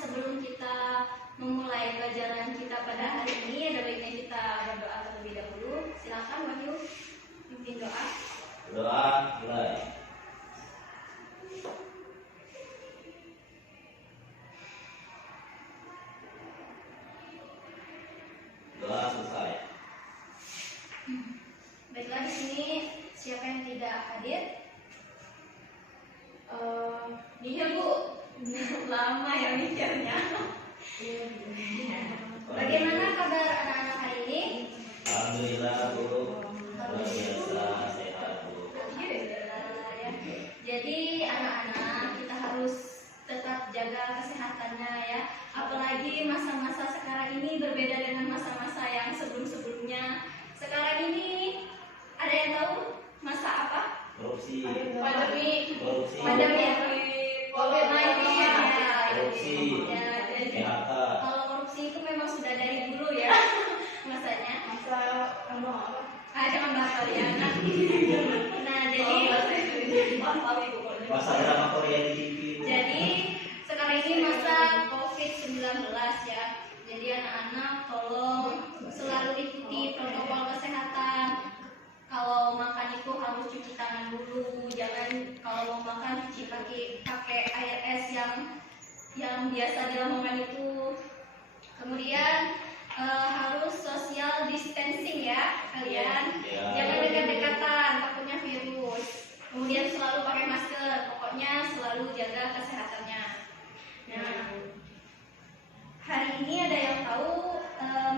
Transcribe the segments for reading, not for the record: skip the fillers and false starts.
sebelum kita memulai pelajaran kita pada hari ini, ada baiknya kita berdoa terlebih dahulu. Silakan Wahyu, pimpin doa. Doa mulai. Doa selesai. Baiklah, di sini siapa yang tidak hadir? Iya Bu, lama ya mikirnya. Bagaimana kabar anak-anak hari ini? Alhamdulillah Bu, luar biasa sehat Bu. Alhamdulillah ya. Jadi anak-anak kita harus tetap jaga kesehatannya ya. Apalagi masa-masa sekarang ini berbeda dengan masa-masa yang sebelum-sebelumnya. Sekarang ini ada yang tahu masa apa? Korupsi. Pandemi. Korupsi. Pandemi ya. COVID-19 ya. Korupsi. Ya, jadi PHK. kalau korupsi itu memang sudah dari dulu ya masanya. Jangan bahas kali ya. Nah, jadi Masa drama Korea di TV. jadi sekarang ini masa COVID-19 ya. Jadi anak-anak tolong selalu ikuti protokol kesehatan. Kalau makan itu harus cuci tangan dulu. Jangan kalau mau makan cuci pakai air es yang biasa dilakukan itu. Kemudian harus social distancing ya kalian. Ya. Jangan dekat-dekatan, takutnya virus. Kemudian selalu pakai masker. Pokoknya selalu jaga kesehatannya. Nah, hari ini ada yang tahu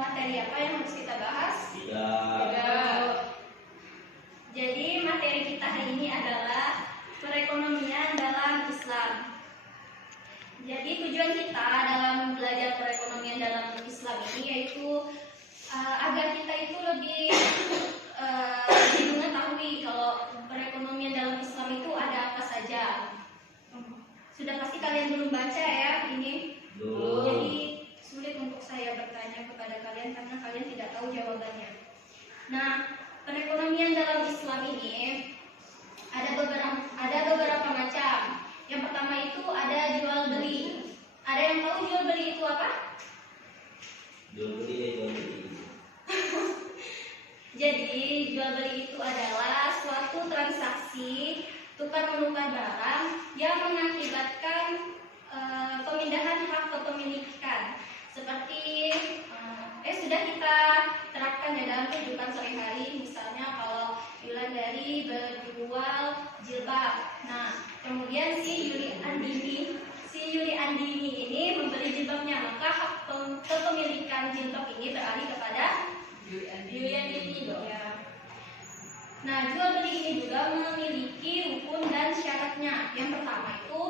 materi apa yang harus kita bahas? Tidak. Jadi materi kita hari ini adalah perekonomian dalam Islam. Jadi tujuan kita dalam belajar perekonomian dalam Islam ini yaitu agar kita itu lebih mengetahui kalau perekonomian dalam Islam itu ada apa saja. Sudah pasti kalian belum baca ya ini. Belum. Jadi sulit untuk saya bertanya kepada kalian karena kalian tidak tahu jawabannya. Nah, perekonomian dalam Islam ini ada beberapa macam. Yang pertama itu ada jual beli. Ada yang tahu jual beli itu apa? Jual beli. Jadi jual beli itu adalah suatu transaksi tukar menukar barang yang mengakibatkan pemindahan hak kepemilikan. Seperti sudah kita terapkan ya dalam kehidupan sehari-hari. Misalnya kalau Yulan dari berjual jilbab. Nah, kemudian si Yuli Andini ini membeli jilbabnya, maka hak kepemilikan jilbab ini beralih kepada Yuli Andini. Ya. Nah, jual beli ini juga memiliki rukun dan syaratnya. Yang pertama itu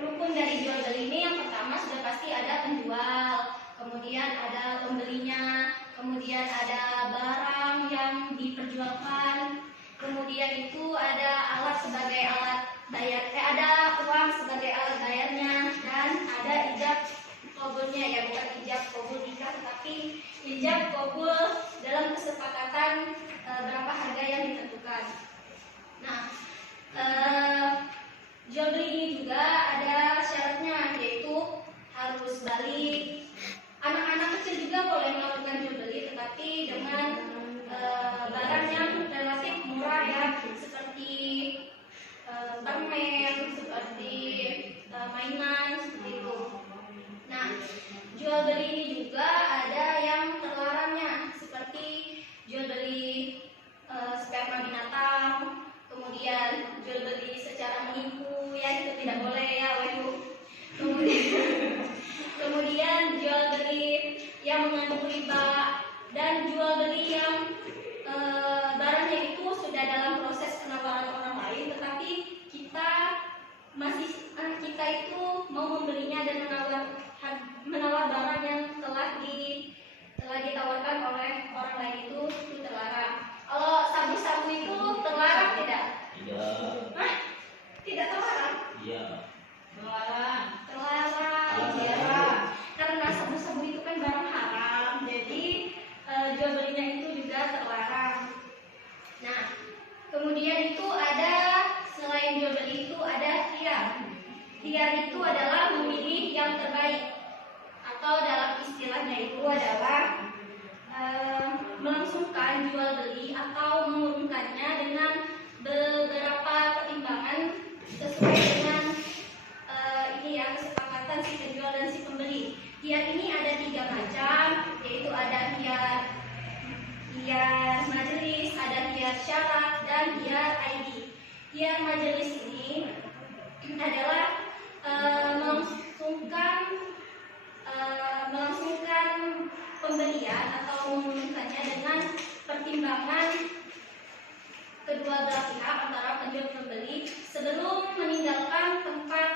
rukun dari jual beli ini yang pertama sudah pasti ada penjual, kemudian ada pembelinya, kemudian ada barang yang diperjualkan, kemudian itu ada alat sebagai alat bayar, ada uang sebagai alat bayarnya, dan ada ijab kabulnya ya, bukan ijab kabul nikah, tapi ijab kabul dalam kesepakatan berapa harga yang ditentukan. Nah, jual beli ini juga ada syaratnya, yaitu harus balik. Anak-anak kecil juga boleh melakukan jual beli, tetapi dengan barang yang relatif murah ya, seperti permen, seperti mainan, seperti itu. Nah, jual beli ini juga ada yang terlarangnya, seperti jual beli sperma binatang, kemudian jual beli secara menipu, ya itu tidak boleh ya, Wahyu. Kemudian jual beli yang mengandung riba, dan jual beli yang barangnya itu sudah dalam proses penawaran orang lain, tetapi kita itu mau membelinya dan menawar barang yang telah ditawarkan oleh orang lain itu terlarang. Kalau sabu-sabu itu terlarang tidak? Tidak. Hah? Tidak terlarang? Iya. Terlarang. Ya. Karena sabu-sabu itu kan barang haram, jadi jual belinya itu juga terlarang. Nah, kemudian itu ada selain jual beli itu ada khiyar. Khiar itu adalah memilih yang terbaik, atau dalam istilahnya itu adalah melangsungkan jual beli atau mengurungkannya dengan beberapa pertimbangan sesuai dengan kesepakatan si penjual dan si pembeli. Khiar ini ada 3 macam, yaitu ada khiar majelis, ada khiar syarat, dan khiar ID. Khiar majelis ini adalah melangsungkan pembelian atau mengumumkannya dengan pertimbangan kedua belah pihak antara penjual dan pembeli sebelum meninggalkan tempat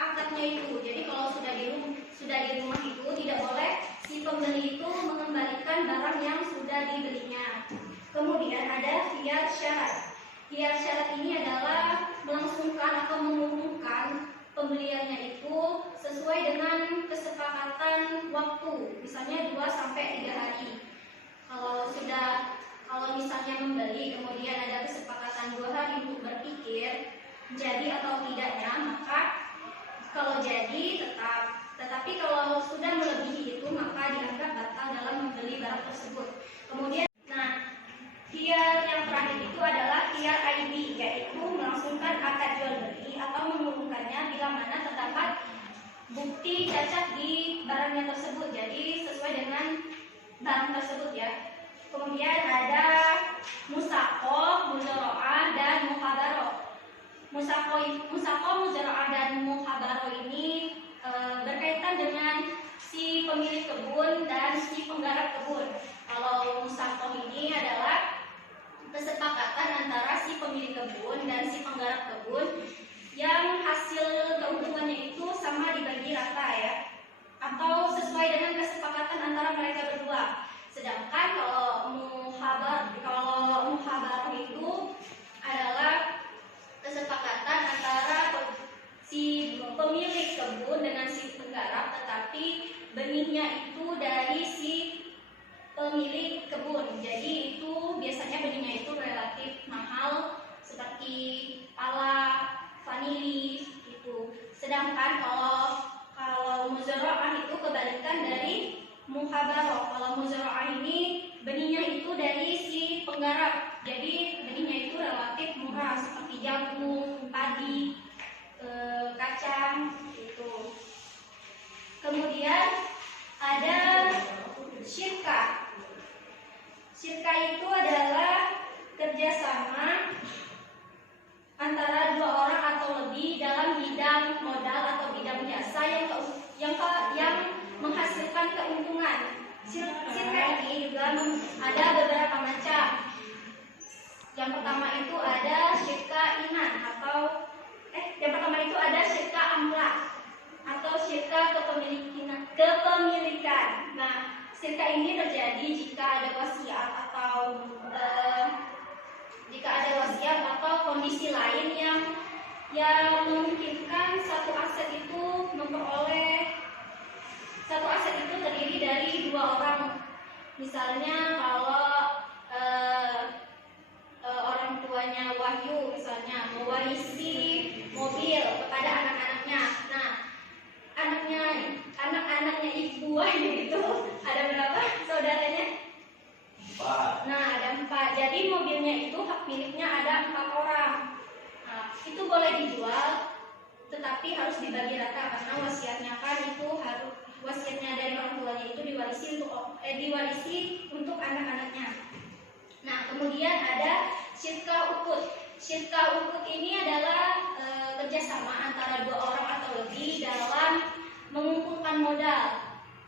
akadnya itu. Jadi kalau sudah di rumah itu tidak boleh si pembeli itu mengembalikan barang yang sudah dibelinya. Kemudian ada khiar syarat. Khiar syarat ini adalah melangsungkan atau mengumumkan pembeliannya itu sesuai dengan kesepakatan waktu, misalnya 2 sampai 3 hari. Kalau misalnya membeli kemudian ada kesepakatan 2 hari untuk berpikir jadi atau tidaknya, maka kalau jadi tetap, tetapi kalau sudah melebihi itu maka dianggap batal dalam membeli barang tersebut. Kemudian khiar yang terakhir itu adalah khiar ID, yaitu melangsungkan akad jual beli atau mengurungkannya bila mana terdapat bukti cacat di barangnya tersebut, jadi sesuai dengan barang tersebut ya. Kemudian ada musaqah, muzara'ah, dan muhabarah. Musaqah, muzara'ah, dan muhabarah ini berkaitan dengan si pemilik kebun dan si penggarap kebun. Kalau musaqah ini adalah kesepakatan antara si pemilik kebun dan si penggarap kebun yang hasil keuntungannya itu sama dibagi rata ya, atau sesuai dengan kesepakatan antara mereka berdua. Sedangkan kalau muhabarah itu adalah kesepakatan antara si pemilik kebun dengan si penggarap, tetapi benihnya itu dari si pemilik kebun. Jadi itu biasanya benihnya itu relatif mahal, seperti pala, vanili itu. Sedangkan kalau muzara'ah itu kebalikan dari muhabarah. Kalau muzara'ah ini benihnya itu dari si penggarap. Jadi benihnya itu relatif murah, seperti jagung, padi, kacang itu. Kemudian ada syirkah. Syirkah itu adalah kerjasama antara 2 orang atau lebih dalam bidang modal atau bidang jasa yang menghasilkan keuntungan. Syirkah ini juga ada beberapa macam. Yang pertama itu ada syirkah inan ada syirkah amlak atau syirkah kepemilikan. Nah, syirkah ini terjadi jika ada wasiat atau kondisi lain yang memungkinkan satu aset itu terdiri dari 2 orang. Misalnya kalau orang tuanya Wahyu misalnya mewarisi mobil kepada anak-anaknya. Nah, anak-anaknya Ibu Wahyu itu ada berapa saudaranya? 4. Nah, ada 4. Jadi mobilnya itu hak miliknya ada 4 orang. Nah, itu boleh dijual, tetapi harus dibagi rata karena wasiatnya kan itu harus wasiatnya dari orang tuanya itu diwarisi untuk anak-anaknya. Nah, kemudian ada syirkah ukut. Syirkah ukut ini adalah kerjasama antara 2 orang atau lebih dalam mengumpulkan modal.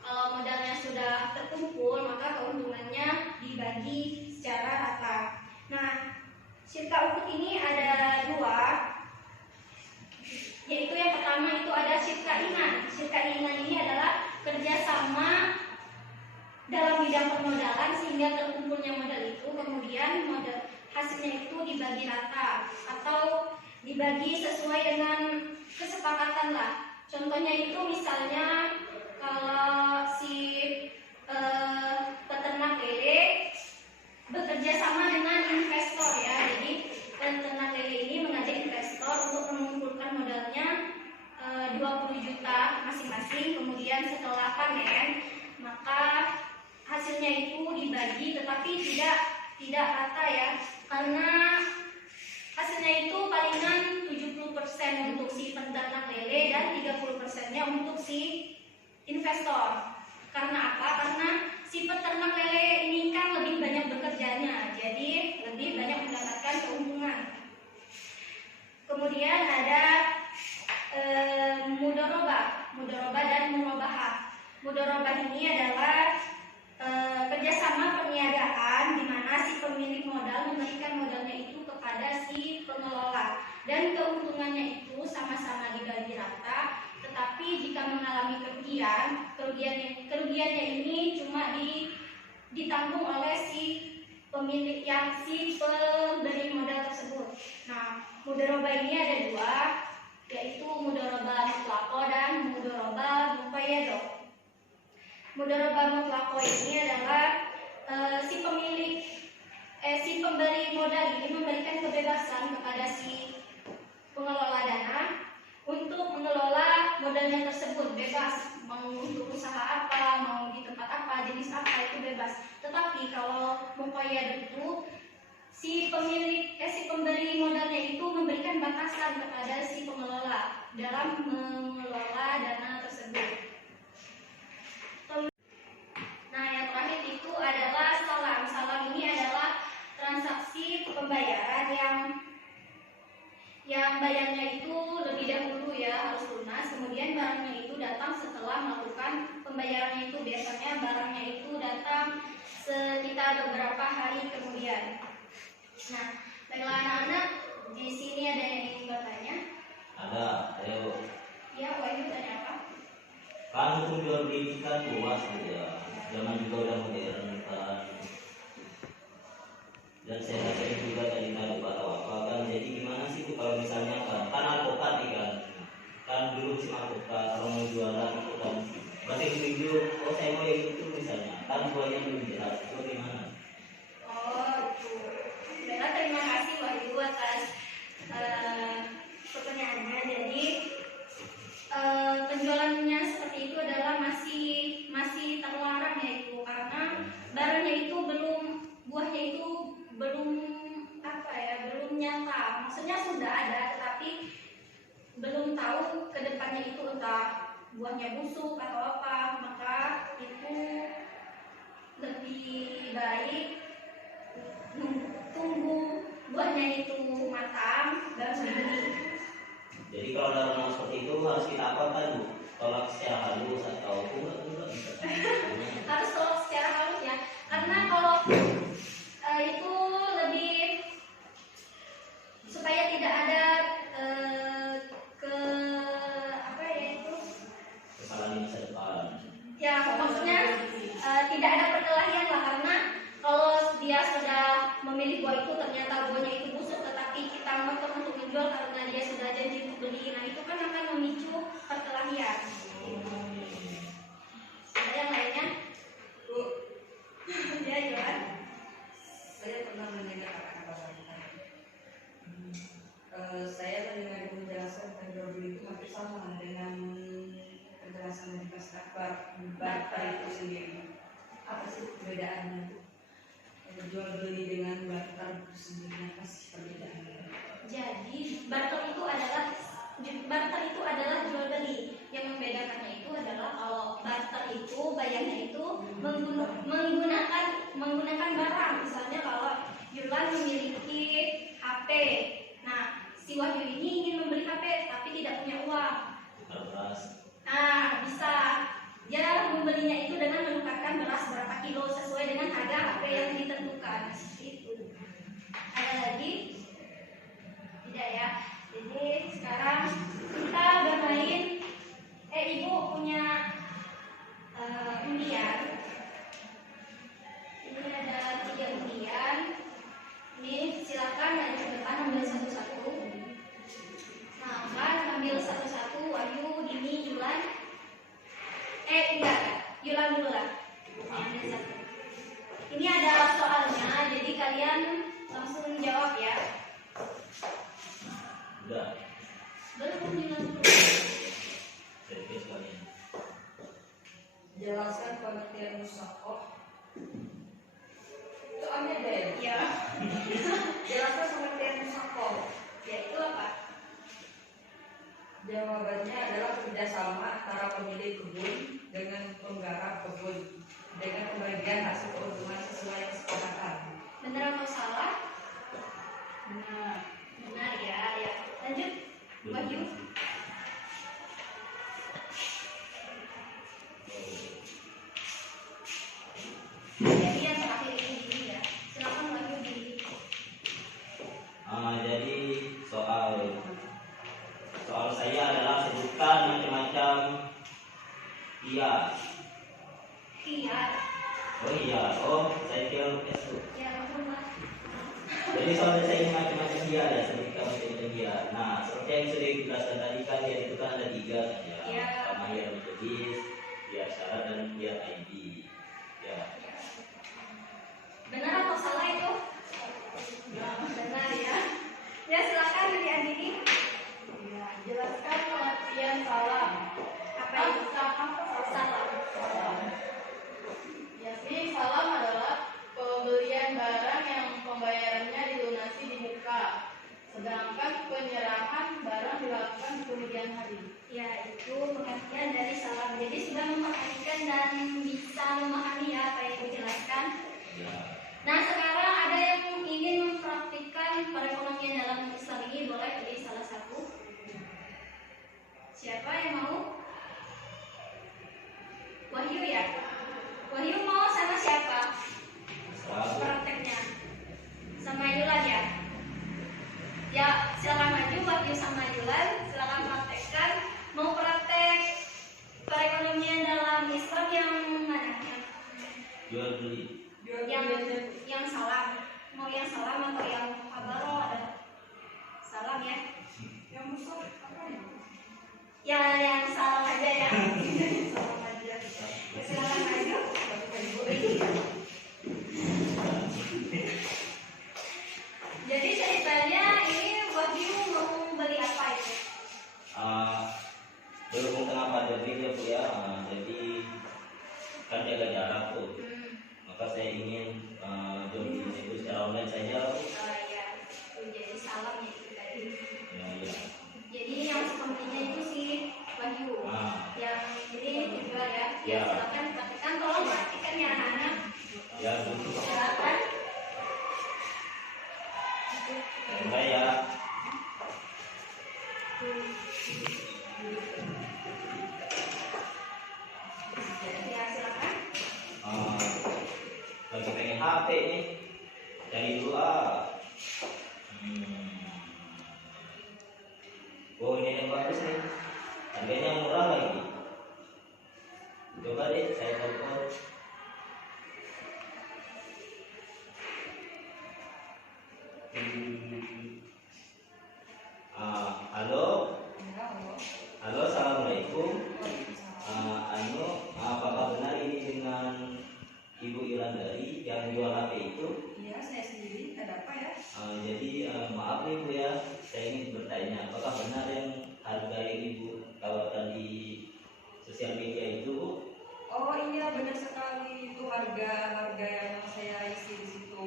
Kalau modalnya sudah terkumpul, maka keuntungannya dibagi secara rata. Nah, syirkah ukut ini ada 2, yaitu yang pertama itu ada syirkah inan. Syirkah inan ini adalah kerjasama dalam bidang permodalan sehingga terkumpulnya modal itu, kemudian modal hasilnya itu dibagi rata atau dibagi sesuai dengan kesepakatan lah. Contohnya itu misalnya kalau si peternak lele bekerja sama dengan investor ya. Jadi peternak lele ini mengajak investor untuk mengumpulkan modalnya 2 masing-masing. Kemudian setelah panen, maka hasilnya itu dibagi, tetapi tidak rata ya, karena hasilnya itu palingan 70% untuk si peternak lele dan 30%-nya untuk si investor. Karena apa? Karena si peternak lele ini kan lebih banyak bekerjanya, jadi lebih banyak mendapatkan keuntungan. Kemudian ada mudoroba dan murobahah. Mudoroba ini adalah kerjasama perniagaan di mana si pemilik modal memberikan modalnya itu kepada si pengelola dan keuntungannya itu sama-sama dibagi rata. Tetapi jika mengalami kerugiannya ini cuma ditanggung oleh si pemilik si pemberi modal tersebut. Nah, mudoroba ini ada dua, yaitu mudoroba mutlaqo dan mudoroba muqayyado. Mudoroba mutlaqo ini adalah si pemberi modal ini memberikan kebebasan kepada si pengelola dana untuk mengelola modalnya tersebut, bebas mau untuk usaha apa, mau di tempat apa, jenis apa, itu bebas. Tetapi kalau muqayyad itu si pemberi modalnya itu memberikan batasan kepada si pengelola dalam mengelola dana tersebut. Nah, yang terakhir itu adalah salam. Salam ini adalah transaksi pembayaran yang bayarnya itu lebih dahulu ya, harus lunas, kemudian barangnya itu datang setelah melakukan pembayarannya itu. Biasanya barangnya itu datang sekitar beberapa hari kemudian. Nah, baiklah anak-anak, di sini ada yang ingin bertanya? Ada, ayo. Ya, Wahyu tanya apa? Kan hukum jual beli kan luas gitu ya. Zaman juga udah modern kan. Dan saya bacain juga tadi nggak tahu apa kan. Jadi gimana sih itu kalau misalnya kan alpukat nih kan dulu sih alpukat kalau mau jualan itu kan masih video, oh saya mau yang itu misalnya kan buahnya belum jelas, itu gimana? Oh, itu. Baiklah, terima kasih Wahyu atas pertanyaannya. Jadi penjualannya seperti itu adalah masih terlarang ya itu, karena barangnya itu buahnya itu belum belum nyata. Maksudnya sudah ada, tetapi belum tahu kedepannya itu entah buahnya busuk atau apa, maka itu lebih baik tunggu buahnya itu matang baru dibeli. Jadi kalau ada orang seperti itu harus kita apa kan Bu? Tolak secara halus atau enggak bisa? Harus tolak secara halus ya, karena kalau itu lebih supaya tidak ada kesalahan di masa depan. ya, maksudnya tidak ada perkelahian lah, karena kalau dia sudah memilih buah itu ternyata buahnya itu busuk, tetapi kita ngotot untuk menjual karena dia sudah janji untuk beli, nah itu kan akan memicu perkelahian. Ada yang lainnya? Bu, Ya, Johan. saya pernah mendengar kata-kata wanita. Saya mendengar penjelasan tentang jual beli itu hampir sama dengan penjelasan dari Mas Akbar barter itu sendiri. Apa sih perbedaannya? Jual beli dengan barter itu sendiri, apa sih perbedaannya? Jadi barter itu adalah jual beli. Yang membedakannya itu adalah kalau barter itu bayarnya itu menggunakan barang. Misalnya kalau Yulan memiliki HP, nah si Wahyu ini ingin membeli HP tapi tidak punya uang. Nah, bisa dia membelinya itu dengan menukarkan beras berapa kilo sesuai dengan harga HP yang ditentukan. Itu. Ada lagi? Tidak ya. Jadi sekarang kita bermain. Ibu punya undian. Ini ada 3 undian. Ini silakan maju ke depan ambil satu-satu. Nah, kan ambil satu-satu. Wahyu, Dini, Yulan. Enggak, Yulan dulu lah. Ambil satu. Ini ada soal Jelaskan pengertian musakoh. Itu aneh deh. Ya, Jelaskan pengertian musakoh. ya itu apa? Jawabannya adalah kerjasama antara pemilik kebun dengan penggarap kebun dengan pembagian hasil keuntungan sesuai kesepakatan. Benar atau salah? Benar. Benar ya, ya. Lanjut, Wahyu. Jadi yang terakhir ini dulu ya. Silakan Wahyu di. Jadi soal saya adalah sebutkan macam-macam hias. Hias. Oh iya, saya kira itu. Ya, benar. Jadi soal saya ini macam-macam hias ya, sebutkan macam-macam hias. Nah, seperti yang sudah dijelaskan tadi kan, hias itu kan ada 3 kan ya. Ya. Pertama hias metodis, hias syarat dan hias ID. Ya. Benar atau salah itu? Benar ya. Ya, silakan diadili. Ya, jelaskan pengertian salam. Apa itu? Salam. Yakni salam adalah pembelian barang yang pembayarannya dilunasi di muka, sedangkan penyerahan barang dilakukan di kemudian hari. Ya, itu pengertian dari salam. Jadi sudah memperhatikan dan bisa memahami apa yang dijelaskan. Ya. Nah, sekarang ada yang ingin mempraktikkan perekonomian dalam Islam ini, boleh pilih salah satu. Siapa yang mau? Wahyu ya? Wahyu mau sama siapa? Serah. Prakteknya sama Yulan ya? Ya, silakan maju Wahyu sama Yulan, silakan praktekkan. Mau praktek perekonomian dalam Islam yang mana? Jual beli. Yang salam. Mau yang salam atau yang muhabaroh ada? Salam ya. Yang musuh apa ya? Ya, yang salam aja ya. Salam aja. Silakan maju. Jadi ceritanya ini Wahyu mau beli apa itu? Berhubung tengah pandemi ya Bu ya, jadi kan jaga jarak tuh, maka saya ingin jual beli itu secara online saja. Ya, jadi salam ya itu tadi. Ya, ya. Jadi yang sepertinya itu si Wahyu. Yang ini dijual ya. Ya. Silakan praktikan, tolong praktikan ya anak-anak. Ya, Bu. Silakan. Mulai ya. Ya, silakan. Lagi pengen HP nih, cari dulu Oh, ini yang bagus nih, harganya murah lagi. Coba deh saya telepon. Halo, halo, assalamualaikum. Apakah benar ini dengan Ibu Ilandari yang jual HP itu? Iya, saya sendiri. Ada apa ya? Jadi maaf nih Bu ya, saya ingin bertanya, apakah benar yang harga yang Ibu tawarkan di sosial media itu, Bu? Oh iya, benar sekali. Itu harga yang saya isi di situ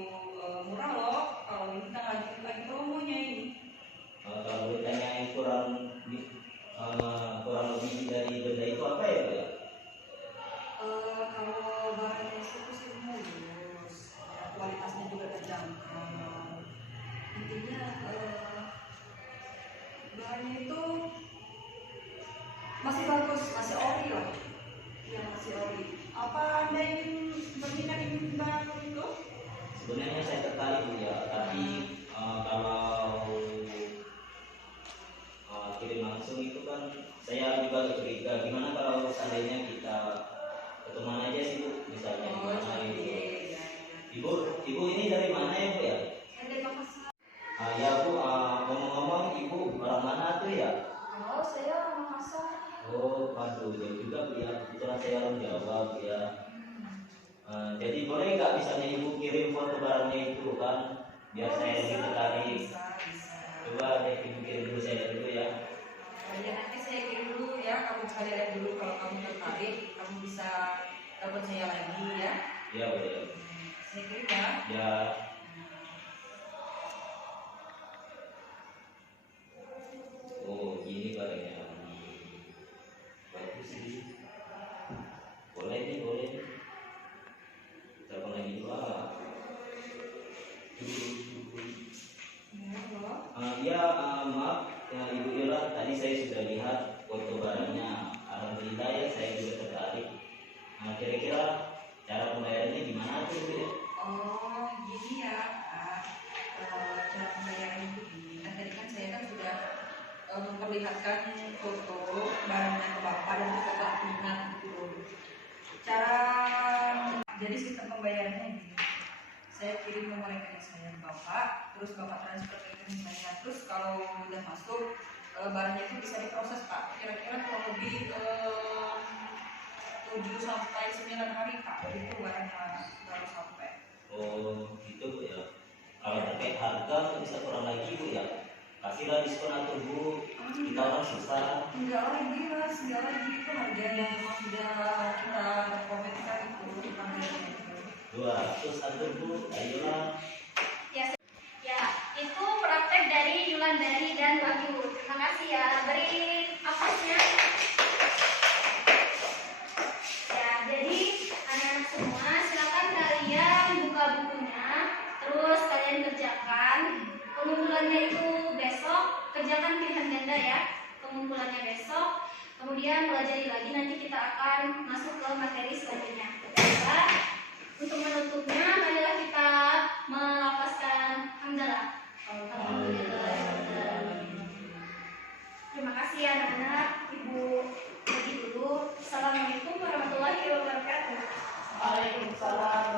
murah loh. Kalau ini kan lagi promonya ini. Kalau bertanya yang kurang lebih dari benda itu apa ya Bu ya? Kalau bahannya itu sih mulus, kualitasnya juga terjangkau. Intinya bahannya itu masih bagus, masih ori lah. Ya masih ori. Apa Anda ingin berminat ingin barang itu? Sebenarnya saya tertarik Bu ya, tapi kalau kirim langsung itu kan saya juga curiga. Gimana kalau seandainya kita ketemuan aja sih Bu, misalnya di mana itu? Iya. Ibu ini dari mana ya Bu ya? Dari Makassar. Ya Bu, ngomong-ngomong Ibu orang mana tuh ya? Oh, saya orang Makassar. Oh, waduh, jauh juga Bu ya. Kebetulan saya orang Jawa Bu ya. Jadi boleh nggak misalnya Ibu kirim foto barangnya itu kan, biar saya lebih tertarik. Bisa. Coba deh Ibu kirim dulu, saya lihat dulu ya. Ya nanti saya kirim dulu ya, kamu bisa lihat dulu kalau kamu tertarik, kamu bisa telepon saya lagi ya. Ya boleh. Saya kirim ya. Ya. Oh gini barangnya. Bagus sih. Boleh nih boleh. Telepon lagi juga. Ya maaf ya Ibu Yola, tadi saya sudah lihat foto barangnya. Alhamdulillah ya saya juga tertarik. Kira-kira cara pembayarannya gimana tuh Bu ya? Oh, gini ya, Kak. Cara pembayaran itu gini. Kan tadi kan saya kan sudah memperlihatkan foto barangnya ke Bapak dan juga Bapak ingat gitu. Cara jadi sistem pembayarannya gini. Saya kirim nomor rekening saya ke Bapak, terus Bapak transfer ke rekening saya. Terus kalau udah masuk barangnya itu bisa diproses Pak. Kira-kira kurang lebih 7 sampai 9 hari Pak, itu barangnya baru sampai. Oh gitu Bu ya. Kalau terkait harga bisa kurang lagi Bu ya. Kasihlah diskon atau Bu, kita orang susah. Enggak lagi mas, enggak lagi, itu harga yang memang sudah kita rekomendasikan itu harganya itu. 200 atau Bu, ayolah. Ya, itu praktek dari Yulandari dan Wahyu. Terima kasih ya. Beri aplausnya. Ya, jadi anak-anak semua silakan kalian buka bukunya, terus kalian kerjakan. Pengumpulannya itu besok, kerjakan pilihan ganda ya. Pengumpulannya besok, kemudian pelajari lagi, nanti kita akan masuk ke materi selanjutnya. Ya, untuk menutupnya, marilah kita melafazkan hamdalah. Alhamdulillah. Terima kasih anak-anak. Ibu pergi dulu. Assalamualaikum warahmatullahi wabarakatuh. Waalaikumsalam